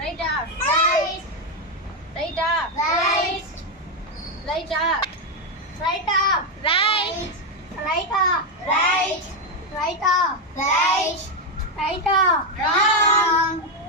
ரைட்டா right, ரைட்டா right, ரைட்டா right up, right right up, right, right up, right, right up, Wrong. wrong.